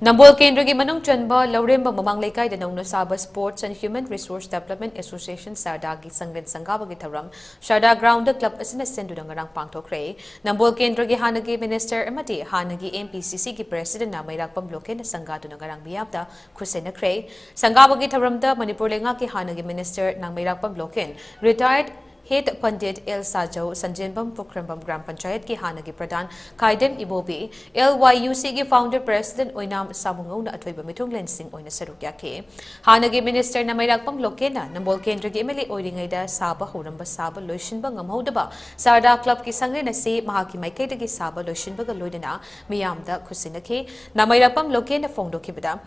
Nambol Kendra gi manung chanba Lauremba mamang leikai nongna saba Sports and Human Resource Development Association Sarda gi sangren sangaba gi tharam Sarda Ground Club asina sendu ngarang pangthokre Nambol Kendra gi hanagi Minister amadi hanagi MPCC gi President Nameirakpam Loken sangadu ngarang biyapta khusena kre sangaba gi tharamda Manipur lenga ki hanagi Minister Nameirakpam Loken retired Head Pandit El Sajau Sanjinbam Pakkhraba Gram Panchayat ki hanagi Pradhan Kaidem Ibobi LYUC ki Founder President Oinam Samungau na athoiba mithung lensing oina sarukya ke hanagi Minister Nameirakpam Lokena Nambol Kendra ki MLA oiringaida saba horamba saba loishinba ngamhodaba Sarda Club ki sangren ase mahaki maikaida ki saba loishinba ga loidana miyamda khusinake Nameirakpam Lokena phongdokibada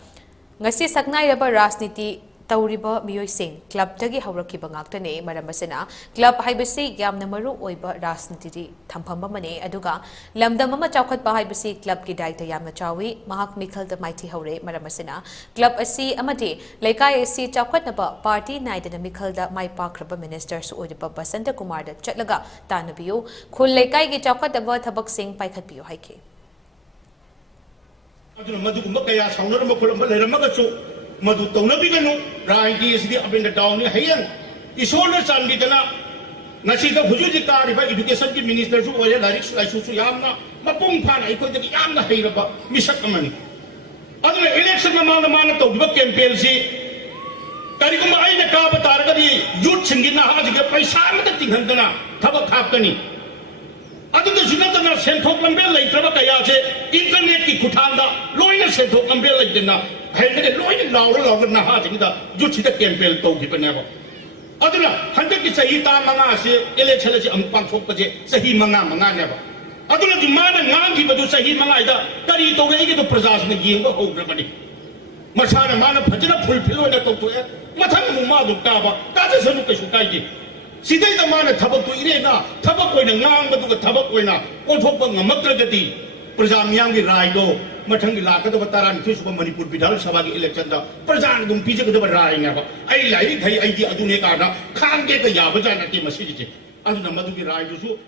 ngasi saknairaba rajniti Tauriba Mioising Club Tagi Hauraki Bangaktane, Maramasena, Club Haibasi Gam Namaru Oiba Rasniti Tampamane, Aduga, Lamda Mama Chaukhat Bahibasi Club Kidaita Yamachawi, Mahak Mikhalda Mighty Haure, Maramasena, Club Asi Amadi, Leikai Asi Chaokhatnaba, Party Naidana Mikhalda, my pakkhraba Minister Oiriba Basanta kumar chatlaga tannabiyu, Khul leikaigi chaokhatnaba thabaksing paikhatpiyu haike. Madu tannabiyu raigi is the abin down here. Isola Sandidana Nasika Hujika, Education Minister, Lyrics like Susuyamna, Mapung Pana, I could Yamna Hiraba, Mishakamani. Other election among the man of the campaign, Karikuma Aina Kaba Targadi, Youth Singina Hajika, Paisama Tingandana, Tabakapani. Other than Sunatana Central Cambella, Travakayace, Internet Kutanda, Loina Central Cambella Dina. Hey, Lloyd Laura Nahating the Juchi campaign to keep an ever. Other 100 is a Hita Manasi, Electricity and Pankfokaje, Sahi Manga Manga never. Other than the man and Nanki, but to Sahi Manga, Kari to make it to preserve the game of everybody. Masana Mana Pajana Pulpillo and to it. What happened to Madu Kaba? That is a location Kaiji. See, they the man at Tabaku Irena, Tabakoina, Nanga to the Tabakoina, Otopang, Makragati, Prezamiangi Raido. Matangi Laka the Bataran Fish from Manipur Bidal Savagi election, the President Pizza of the Rhine. I like the idea of Dunekana, can't get the Yabajan at the Masjid. I don't know what to be right to do.